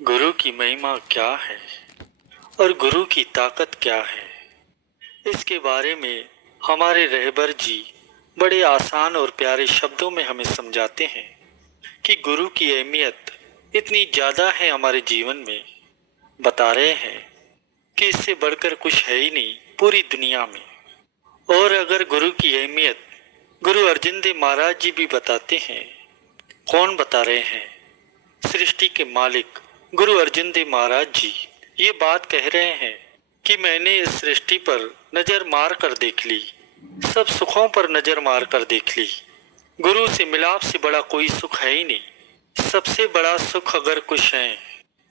गुरु की महिमा क्या है और गुरु की ताकत क्या है, इसके बारे में हमारे रहबर जी बड़े आसान और प्यारे शब्दों में हमें समझाते हैं कि गुरु की अहमियत इतनी ज़्यादा है हमारे जीवन में। बता रहे हैं कि इससे बढ़कर कुछ है ही नहीं पूरी दुनिया में। और अगर गुरु की अहमियत गुरु अर्जन देव महाराज जी भी बताते हैं। कौन बता रहे हैं? सृष्टि के मालिक गुरु अर्जन देव महाराज जी ये बात कह रहे हैं कि मैंने इस सृष्टि पर नजर मार कर देख ली, सब सुखों पर नजर मार कर देख ली। गुरु से मिलाप से बड़ा कोई सुख है ही नहीं। सबसे बड़ा सुख अगर कुछ है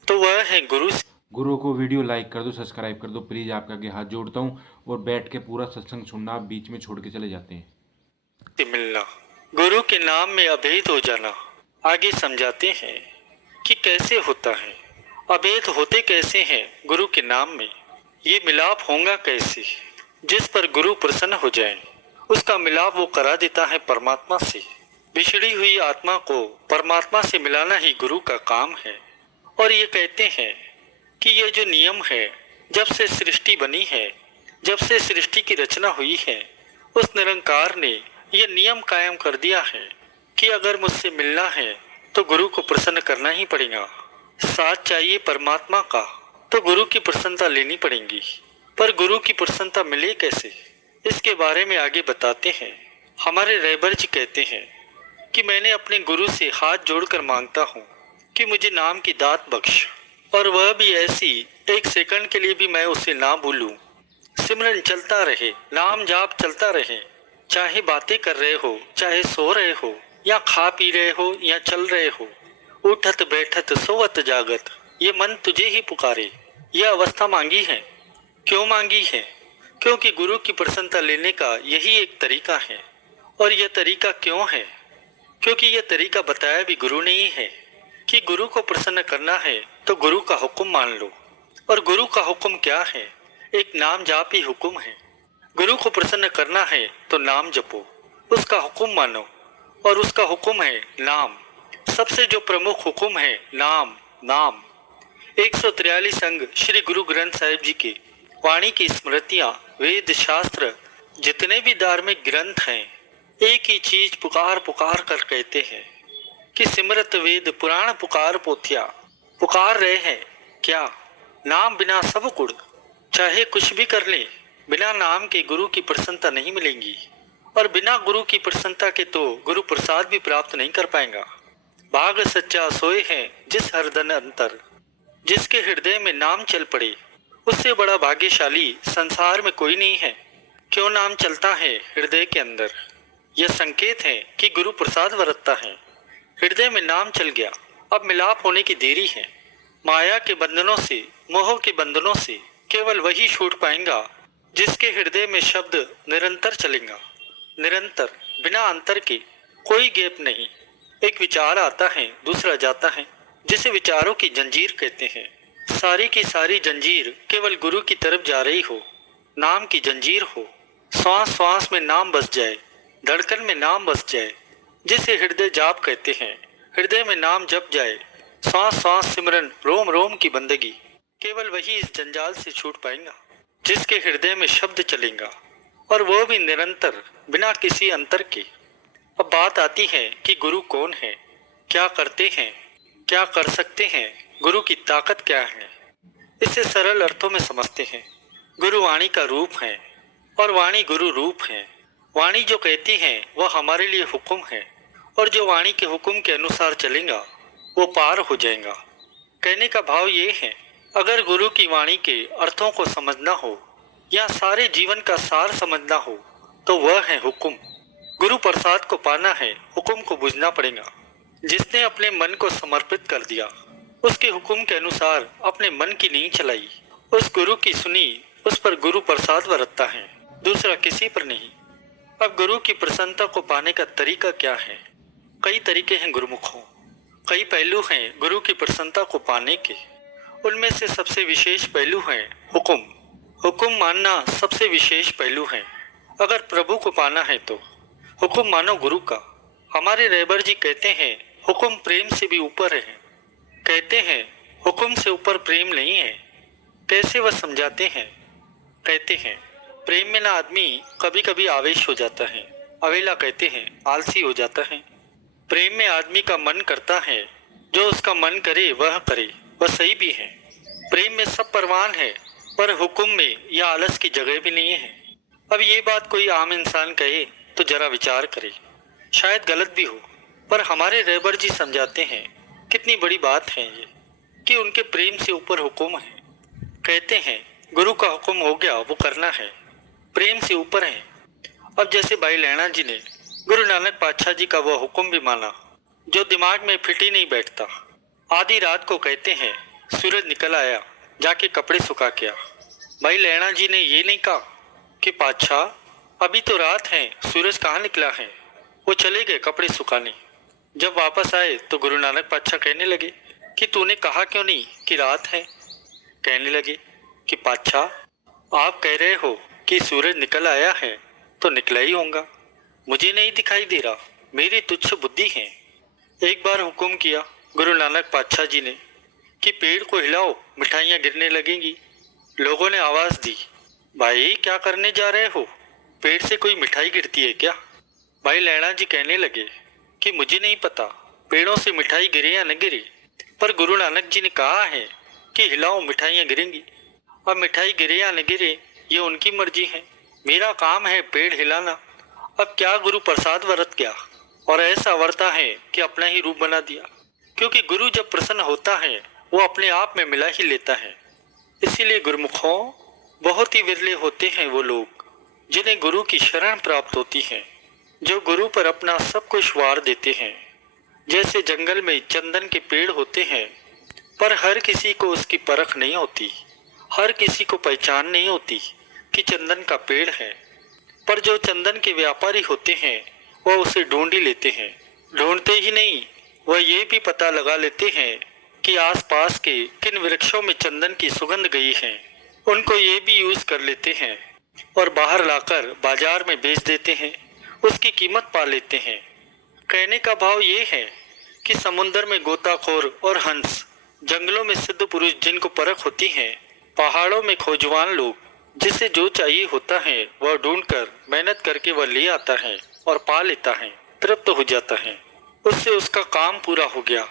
तो वह है गुरु से गुरु को वीडियो लाइक कर दो, सब्सक्राइब कर दो प्लीज़। आपका आगे हाथ जोड़ता हूँ और बैठ के पूरा सत्संग सुनना, आप बीच में छोड़ के चले जाते हैं। मिलना, गुरु के नाम में अभेद हो जाना। आगे समझाते हैं कि कैसे होता है, अभेद होते कैसे हैं गुरु के नाम में, ये मिलाप होगा कैसे। जिस पर गुरु प्रसन्न हो जाए उसका मिलाप वो करा देता है परमात्मा से। बिछड़ी हुई आत्मा को परमात्मा से मिलाना ही गुरु का काम है। और ये कहते हैं कि ये जो नियम है, जब से सृष्टि बनी है, जब से सृष्टि की रचना हुई है, उस निरंकार ने ये नियम कायम कर दिया है कि अगर मुझसे मिलना है तो गुरु को प्रसन्न करना ही पड़ेगा। साथ चाहिए परमात्मा का तो गुरु की प्रसन्नता लेनी पड़ेगी। पर गुरु की प्रसन्नता मिले कैसे, इसके बारे में आगे बताते हैं। हमारे रहबर जी कहते हैं कि मैंने अपने गुरु से हाथ जोड़कर मांगता हूँ कि मुझे नाम की दात बख्श, और वह भी ऐसी एक सेकंड के लिए भी मैं उसे ना भूलूं। सिमरन चलता रहे, नाम जाप चलता रहे, चाहे बातें कर रहे हो, चाहे सो रहे हो, या खा पी रहे हो, या चल रहे हो, उठत बैठत सोवत जागत, ये मन तुझे ही पुकारे। यह अवस्था मांगी है। क्यों मांगी है? क्योंकि गुरु की प्रसन्नता लेने का यही एक तरीका है। और यह तरीका क्यों है? क्योंकि यह तरीका बताया भी गुरु ने ही है कि गुरु को प्रसन्न करना है तो गुरु का हुक्म मान लो। और गुरु का हुक्म क्या है? एक नाम जाप ही हुक्म है। गुरु को प्रसन्न करना है तो नाम जपो, उसका हुक्म मानो, और उसका हुक्म है नाम। सबसे जो प्रमुख हुक्म है नाम, नाम। 143 अंग श्री गुरु ग्रंथ साहिब जी की वाणी की स्मृतियां, वेद शास्त्र, जितने भी धार्मिक ग्रंथ हैं, एक ही चीज पुकार पुकार कर कहते हैं कि सिमरत वेद पुराण पुकार पोथिया। पुकार रहे हैं क्या? नाम बिना सब कुड़। चाहे कुछ भी कर ले, बिना नाम के गुरु की प्रसन्नता नहीं मिलेगी। और बिना गुरु की प्रसन्नता के तो गुरु प्रसाद भी प्राप्त नहीं कर पाएगा। भाग सच्चा सोए हैं जिस हरदन अंतर, जिसके हृदय में नाम चल पड़े उससे बड़ा भाग्यशाली संसार में कोई नहीं है। क्यों नाम चलता है हृदय के अंदर? यह संकेत है कि गुरु प्रसाद बरतता है। हृदय में नाम चल गया, अब मिलाप होने की देरी है। माया के बंधनों से, मोह के बंधनों से केवल वही छूट पाएगा जिसके हृदय में शब्द निरंतर चलेगा। निरंतर, बिना अंतर के, कोई गैप नहीं। एक विचार आता है, दूसरा जाता है, जिसे विचारों की जंजीर कहते हैं। सारी की सारी जंजीर केवल गुरु की तरफ जा रही हो, नाम की जंजीर हो। श्वास श्वास में नाम बस जाए, धड़कन में नाम बस जाए, जिसे हृदय जाप कहते हैं। हृदय में नाम जप जाए, श्वास श्वास सिमरन, रोम रोम की बंदगी, केवल वही इस जंजाल से छूट पाएगा जिसके हृदय में शब्द चलेगा, और वो भी निरंतर, बिना किसी अंतर के। अब बात आती है कि गुरु कौन है, क्या करते हैं, क्या कर सकते हैं, गुरु की ताकत क्या है। इसे सरल अर्थों में समझते हैं। गुरु वाणी का रूप है और वाणी गुरु रूप है। वाणी जो कहती है वह हमारे लिए हुक्म है, और जो वाणी के हुक्म के अनुसार चलेगा वो पार हो जाएगा। कहने का भाव ये है, अगर गुरु की वाणी के अर्थों को समझना हो या सारे जीवन का सार समझना हो तो वह है हुक्म। गुरु प्रसाद को पाना है, हुक्म को बुझना पड़ेगा। जिसने अपने मन को समर्पित कर दिया, उसके हुक्म के अनुसार अपने मन की नींव चलाई, उस गुरु की सुनी, उस पर गुरु प्रसाद बरतता है, दूसरा किसी पर नहीं। अब गुरु की प्रसन्नता को पाने का तरीका क्या है? कई तरीके हैं गुरुमुखों, कई पहलू हैं गुरु की प्रसन्नता को पाने के। उनमें से सबसे विशेष पहलू है हुक्म। हुक्म मानना सबसे विशेष पहलू है। अगर प्रभु को पाना है तो हुक्म मानो गुरु का। हमारे रहबर जी कहते हैं हुक्म प्रेम से भी ऊपर है। कहते हैं हुक्म से ऊपर प्रेम नहीं है। कैसे वह समझाते हैं। कहते हैं प्रेम में ना आदमी कभी कभी आवेश हो जाता है, अवेला कहते हैं आलसी हो जाता है। प्रेम में आदमी का मन करता है, जो उसका मन करे वह करे, वह सही भी है। प्रेम में सब परवान है, पर हुक्म में यह आलस की जगह भी नहीं है। अब ये बात कोई आम इंसान कहे तो जरा विचार करे, शायद गलत भी हो, पर हमारे रहबर जी समझाते हैं कितनी बड़ी बात है ये, कि उनके प्रेम से ऊपर हुक्म है। कहते हैं गुरु का हुक्म हो गया वो करना है, प्रेम से ऊपर है। अब जैसे भाई लैणा जी ने गुरु नानक पातशाह जी का वह हुक्म भी माना जो दिमाग में फिट ही नहीं बैठता। आधी रात को कहते हैं सूरज निकल आया, जाके कपड़े सुखा के आ। भाई लैणा जी ने ये नहीं कहा कि पातशाह अभी तो रात है, सूरज कहाँ निकला है। वो चले गए कपड़े सुखाने। जब वापस आए तो गुरु नानक पातशाह कहने लगे कि तूने कहा क्यों नहीं कि रात है। कहने लगे कि पातशाह आप कह रहे हो कि सूरज निकल आया है तो निकला ही होगा, मुझे नहीं दिखाई दे रहा, मेरी तुच्छ बुद्धि है। एक बार हुक्म किया गुरु नानक पातशाह जी ने कि पेड़ को हिलाओ, मिठाइयाँ गिरने लगेंगी। लोगों ने आवाज़ दी, भाई क्या करने जा रहे हो, पेड़ से कोई मिठाई गिरती है क्या। भाई लैणा जी कहने लगे कि मुझे नहीं पता पेड़ों से मिठाई गिरे या न गिरे, पर गुरु नानक जी ने कहा है कि हिलाओ मिठाइयाँ गिरेंगी। अब मिठाई गिरे या न गिरे ये उनकी मर्जी है, मेरा काम है पेड़ हिलाना। अब क्या गुरु प्रसाद वरत गया और ऐसा वर्ता है कि अपना ही रूप बना दिया, क्योंकि गुरु जब प्रसन्न होता है वो अपने आप में मिला ही लेता है। इसीलिए गुरुमुखों बहुत ही विरले होते हैं वो लोग जिन्हें गुरु की शरण प्राप्त होती है, जो गुरु पर अपना सब कुछ वार देते हैं। जैसे जंगल में चंदन के पेड़ होते हैं, पर हर किसी को उसकी परख नहीं होती, हर किसी को पहचान नहीं होती कि चंदन का पेड़ है। पर जो चंदन के व्यापारी होते हैं वह उसे ढूंढ ही लेते हैं। ढूंढते ही नहीं, वह ये भी पता लगा लेते हैं कि आसपास के किन वृक्षों में चंदन की सुगंध गई है। उनको ये भी यूज कर लेते हैं और बाहर लाकर बाजार में बेच देते हैं, उसकी कीमत पा लेते हैं। कहने का भाव ये है कि समुद्र में गोताखोर और हंस, जंगलों में सिद्ध पुरुष जिनको परख होती है, पहाड़ों में खोजवान लोग जिसे जो चाहिए होता है वह ढूंढकर मेहनत करके वह ले आता है और पा लेता है, तृप्त हो जाता है, उससे उसका काम पूरा हो गया,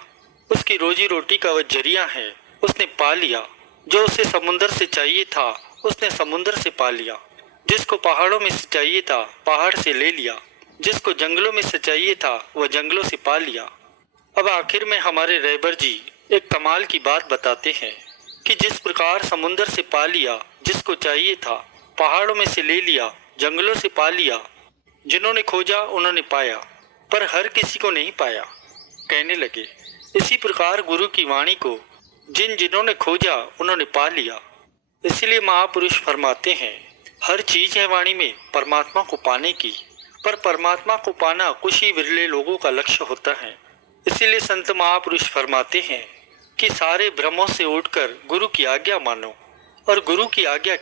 उसकी रोजी रोटी का वह जरिया है, उसने पा लिया। जो उसे समुद्र से चाहिए था उसने समुद्र से पा लिया, जिसको पहाड़ों में से चाहिए था पहाड़ से ले लिया, जिसको जंगलों में से चाहिए था वह जंगलों से पा लिया। अब आखिर में हमारे रहबर जी एक कमाल की बात बताते हैं कि जिस प्रकार समुद्र से पा लिया, जिसको चाहिए था पहाड़ों में से ले लिया, जंगलों से पा लिया, जिन्होंने खोजा उन्होंने पाया, पर हर किसी को नहीं पाया। कहने लगे इसी प्रकार गुरु की वाणी को जिन्होंने खोजा उन्होंने पा लिया। इसलिए महापुरुष फरमाते हैं हर चीज है वाणी में परमात्मा को पाने की, पर परमात्मा को पाना कुछ ही विरले लोगों का लक्ष्य होता है। इसीलिए संत महापुरुष फरमाते हैं कि सारे भ्रमों से उठकर गुरु की आज्ञा मानो और गुरु की आज्ञा